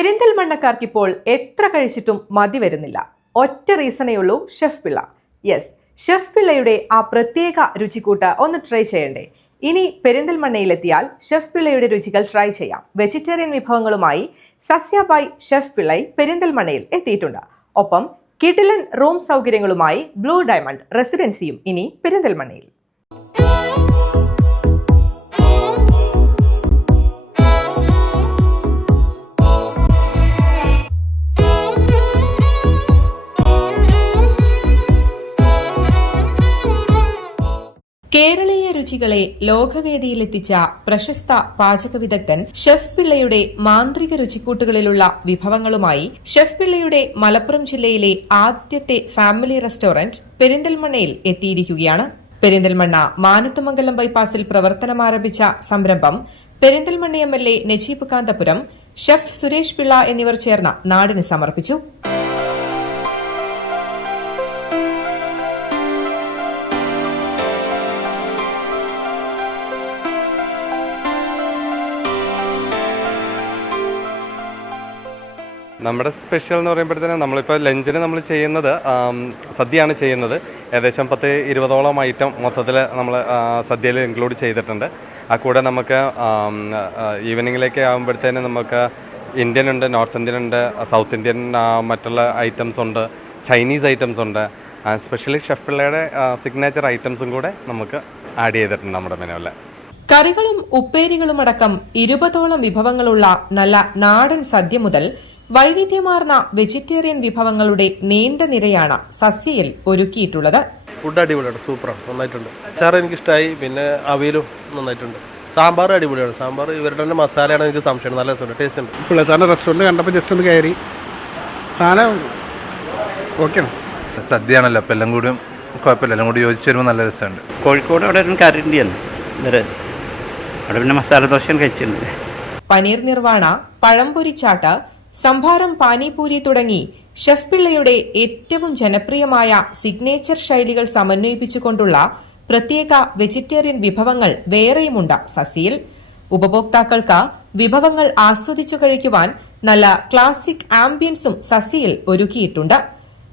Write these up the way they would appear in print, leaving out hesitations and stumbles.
പെരിന്തൽമണ്ണക്കാർക്കിപ്പോൾ എത്ര കഴിച്ചിട്ടും മതി വരുന്നില്ല. ഒറ്റ റീസണേയുള്ളൂ, ഷെഫ് പിള്ള. യെസ്, ഷെഫ് പിള്ളയുടെ ആ പ്രത്യേക രുചിക്കൂട്ട് ഒന്ന് ട്രൈ ചെയ്യണ്ടേ? ഇനി പെരിന്തൽമണ്ണയിലെത്തിയാൽ ഷെഫ് പിള്ളയുടെ രുചികൾ ട്രൈ ചെയ്യാം. വെജിറ്റേറിയൻ വിഭവങ്ങളുമായി സസ്യ ബൈ ഷെഫ് പിള്ളൈ പെരിന്തൽമണ്ണയിൽ എത്തിയിട്ടുണ്ട്. ഒപ്പം കിടിലൻ റൂം സൗകര്യങ്ങളുമായി ബ്ലൂ ഡയമണ്ട് റെസിഡൻസിയും ഇനി പെരിന്തൽമണ്ണയിൽ. കേരളീയ രുചികളെ ലോകവേദിയിലെത്തിച്ച പ്രശസ്ത പാചക വിദഗ്ധൻ ഷെഫ് പിള്ളയുടെ മാന്ത്രിക രുചിക്കൂട്ടുകളിലുള്ള വിഭവങ്ങളുമായി ഷെഫ് പിള്ളയുടെ മലപ്പുറം ജില്ലയിലെ ആദ്യത്തെ ഫാമിലി റെസ്റ്റോറന്റ് പെരിന്തൽമണ്ണയിൽ എത്തിയിരിക്കുകയാണ്. പെരിന്തൽമണ്ണ മാനത്തുമംഗലം ബൈപ്പാസിൽ പ്രവർത്തനമാരംഭിച്ച സംരംഭം പെരിന്തൽമണ്ണ MLA നജീബ് കാന്തപുരം, ഷെഫ് സുരേഷ് പിള്ള എന്നിവർ ചേർന്ന് നാടിന് സമർപ്പിച്ചു. നമ്മുടെ സ്പെഷ്യൽ എന്ന് പറയുമ്പോഴത്തേന് നമ്മളിപ്പോൾ ലഞ്ചിന് നമ്മൾ ചെയ്യുന്നത് സദ്യയാണ് ചെയ്യുന്നത്. ഏകദേശം 10-20ഓളം ഐറ്റം മൊത്തത്തിൽ നമ്മൾ സദ്യയിൽ ഇൻക്ലൂഡ് ചെയ്തിട്ടുണ്ട്. ആ കൂടെ നമുക്ക് ഈവനിങ്ങിലേക്ക് ആകുമ്പോഴത്തേന് നമുക്ക് ഇന്ത്യൻ ഉണ്ട്, നോർത്ത് ഇന്ത്യൻ ഉണ്ട്, സൗത്ത് ഇന്ത്യൻ മറ്റുള്ള ഐറ്റംസ് ഉണ്ട്, ചൈനീസ് ഐറ്റംസ് ഉണ്ട്. സ്പെഷ്യലി ഷെഫ് പിള്ളയുടെ സിഗ്നേച്ചർ ഐറ്റംസും കൂടെ നമുക്ക് ആഡ് ചെയ്തിട്ടുണ്ട് നമ്മുടെ മെനുവിൽ. കറികളും ഉപ്പേരികളും അടക്കം 20ഓളം വിഭവങ്ങളുള്ള നല്ല നാടൻ സദ്യ മുതൽ വൈവിധ്യമാർന്ന വെജിറ്റേറിയൻ വിഭവങ്ങളുടെ നീണ്ട നിരയാണ് സസ്യയിൽ ഒരുക്കിയിട്ടുള്ളത്. ഫുഡ് അടിപൊളിയാണ്, സൂപ്പറാണ്, നന്നായിട്ടുണ്ട്. അച്ചാർ എനിക്കിഷ്ടമായി, പിന്നെ അവിയലും നന്നായിട്ടുണ്ട്. സാമ്പാർ അടിപൊളിയാണ്. സാമ്പാർ ഇവരുടെ തന്നെ മസാലയാണ്, എനിക്ക് സംശയം. നല്ല രസമുണ്ട്, ടേസ്റ്റ് ഉണ്ട്. പിള്ളേ സാറിൻ്റെ റെസ്റ്റോറൻറ്റ് കണ്ടപ്പോൾ ജസ്റ്റ് ഒന്ന് കയറി, സാധനം ഓക്കെയാണ്. സദ്യയാണല്ലോ, അപ്പം എല്ലാം കൂടിയും കുഴപ്പമില്ല, എല്ലാം കൂടി യോജിച്ച് വരുമ്പോൾ നല്ല രസമുണ്ട്. കോഴിക്കോട് അവിടെ കറിണ്ടിയാണ്, അവിടെ പിന്നെ മസാല ദോശ കഴിച്ചിട്ടുണ്ട്. പനീർ നിർവാണ, പഴംപൊരിച്ചാട്ട്, സംഭാരം, പാനിപൂരി തുടങ്ങി ഷെഫ് പിള്ളയുടെ ഏറ്റവും ജനപ്രിയമായ സിഗ്നേച്ചർ ശൈലികൾ സമന്വയിപ്പിച്ചുകൊണ്ടുള്ള പ്രത്യേക വെജിറ്റേറിയൻ വിഭവങ്ങൾ വേറെയുമുണ്ട് സസ്യയിൽ. ഉപഭോക്താക്കൾക്ക് വിഭവങ്ങൾ ആസ്വദിച്ചു കഴിക്കുവാൻ നല്ല ക്ലാസിക് ആംബിയൻസും സസ്യയിൽ ഒരുക്കിയിട്ടുണ്ട്.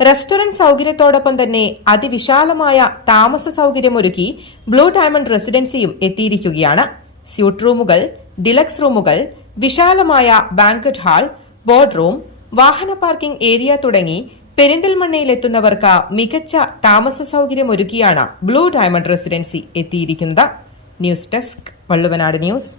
റെസ്റ്റോറന്റ് സൗകര്യത്തോടൊപ്പം തന്നെ അതിവിശാലമായ താമസ സൗകര്യമൊരുക്കി ബ്ലൂ ഡയമണ്ട് റെസിഡൻസിയും എത്തിയിരിക്കുകയാണ്. സ്യൂട്ട് റൂമുകൾ, ഡിലക്സ് റൂമുകൾ, വിശാലമായ ബാങ്ക്വറ്റ് ഹാൾ, ബോർഡ് റൂം, വാഹന പാർക്കിംഗ് ഏരിയ തുടങ്ങി പെരിന്തൽമണ്ണയിലെത്തുന്നവർക്ക് മികച്ച താമസ സൗകര്യമൊരുക്കിയാണ് ബ്ലൂ ഡയമണ്ട് റെസിഡൻസി എത്തിയിരിക്കുന്നത്. News desk, Valluvanad news.